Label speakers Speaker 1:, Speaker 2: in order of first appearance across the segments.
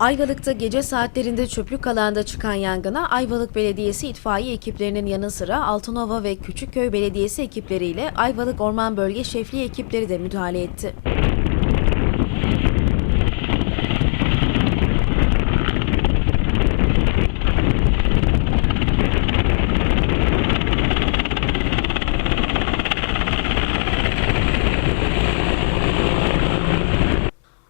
Speaker 1: Ayvalık'ta gece saatlerinde çöplük alanda çıkan yangına Ayvalık Belediyesi itfaiye ekiplerinin yanı sıra Altınova ve Küçükköy Belediyesi ekipleriyle Ayvalık Orman Bölge Şefliği ekipleri de müdahale etti.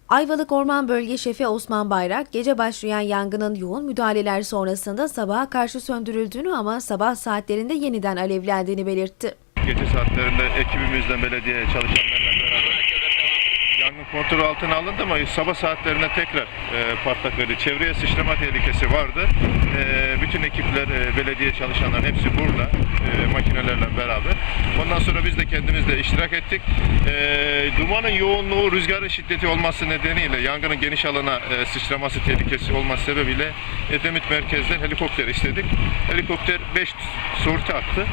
Speaker 1: Ayvalık Orman Bölge Şefi Osman Bayrak, gece başlayan yangının yoğun müdahaleler sonrasında sabaha karşı söndürüldüğünü ama sabah saatlerinde yeniden alevlendiğini belirtti.
Speaker 2: Gece saatlerinde ekibimizle belediye çalışanlarla yangın kontrol altına alındı ama sabah saatlerinde tekrar e, patlak verdi. Çevreye sıçrama tehlikesi vardı. E, bütün ekipler, e, belediye çalışanların hepsi burada e, makinelerle beraber. Ondan sonra biz de kendimiz de iştirak ettik. E, dumanın yoğunluğu, rüzgarın şiddeti olması nedeniyle yangının geniş alana e, sıçraması tehlikesi olması sebebiyle Edemit merkezden helikopter istedik. Helikopter 5 sorti attı.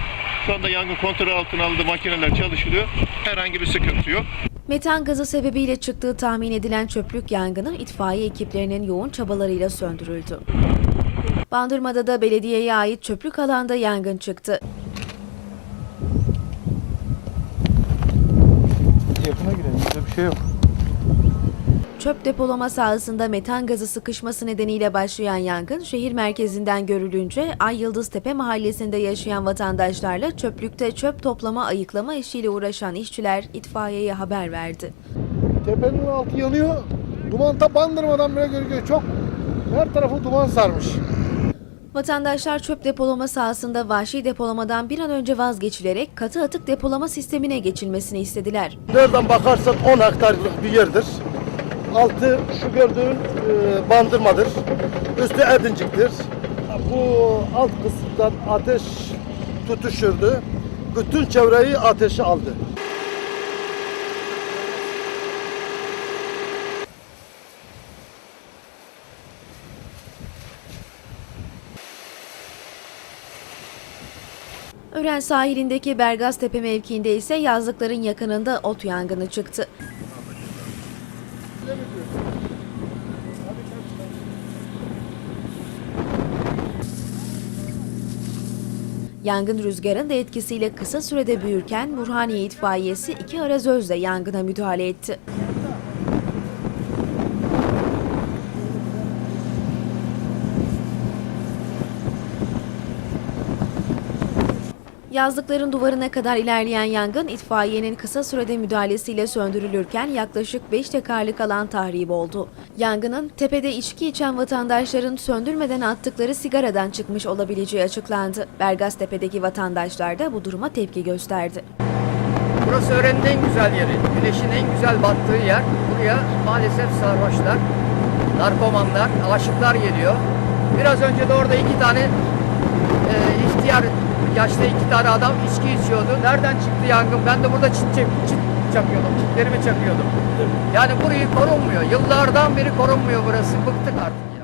Speaker 2: Şu anda yangın kontrol altına alındı, makineler çalışılıyor. Herhangi bir sıkıntı yok.
Speaker 1: Metan gazı sebebiyle çıktığı tahmin edilen çöplük yangını itfaiye ekiplerinin yoğun çabalarıyla söndürüldü. Bandırma'da da belediyeye ait çöplük alanda yangın çıktı.
Speaker 3: Yakına girelim. Bizde bir şey yok.
Speaker 1: Çöp depolama sahasında metan gazı sıkışması nedeniyle başlayan yangın şehir merkezinden görülünce Ay Yıldız Tepe mahallesinde yaşayan vatandaşlarla çöplükte çöp toplama ayıklama işiyle uğraşan işçiler itfaiyeye haber verdi.
Speaker 3: Tepenin altı yanıyor. Duman ta bandırmadan bile görünüyor. Çok her tarafı duman sarmış.
Speaker 1: Vatandaşlar çöp depolama sahasında vahşi depolamadan bir an önce vazgeçilerek katı atık depolama sistemine geçilmesini istediler.
Speaker 4: Nereden bakarsan 10 hektarlık bir yerdir. Altı şu gördüğün e, bandırmadır. Üstü edinciktir. Bu alt kısımdan ateş tutuşurdu. Bütün çevreyi ateşe aldı.
Speaker 1: Ören sahilindeki Bergaztepe mevkiinde ise yazlıkların yakınında ot yangını çıktı. Yangın rüzgarın da etkisiyle kısa sürede büyürken Burhaniye itfaiyesi iki arazözle yangına müdahale etti. Yazlıkların duvarına kadar ilerleyen yangın itfaiyenin kısa sürede müdahalesiyle söndürülürken yaklaşık 5 dakikalık alan tahrip oldu. Yangının tepede içki içen vatandaşların söndürmeden attıkları sigaradan çıkmış olabileceği açıklandı. Bergaztepe'deki vatandaşlar da bu duruma tepki gösterdi.
Speaker 5: Burası öğrenin en güzel yeri. Güneşin en güzel battığı yer. Buraya maalesef sarhoşlar, narkomanlar, aşıklar geliyor. Biraz önce de orada iki tane e, ihtiyar yaşta iki tane adam içki içiyordu. Nereden çıktı yangın? Ben de burada çit, çek, çit çakıyordum, çitlerimi çakıyordum. Yani burayı korunmuyor. Yıllardan beri korunmuyor burası. Bıktık artık.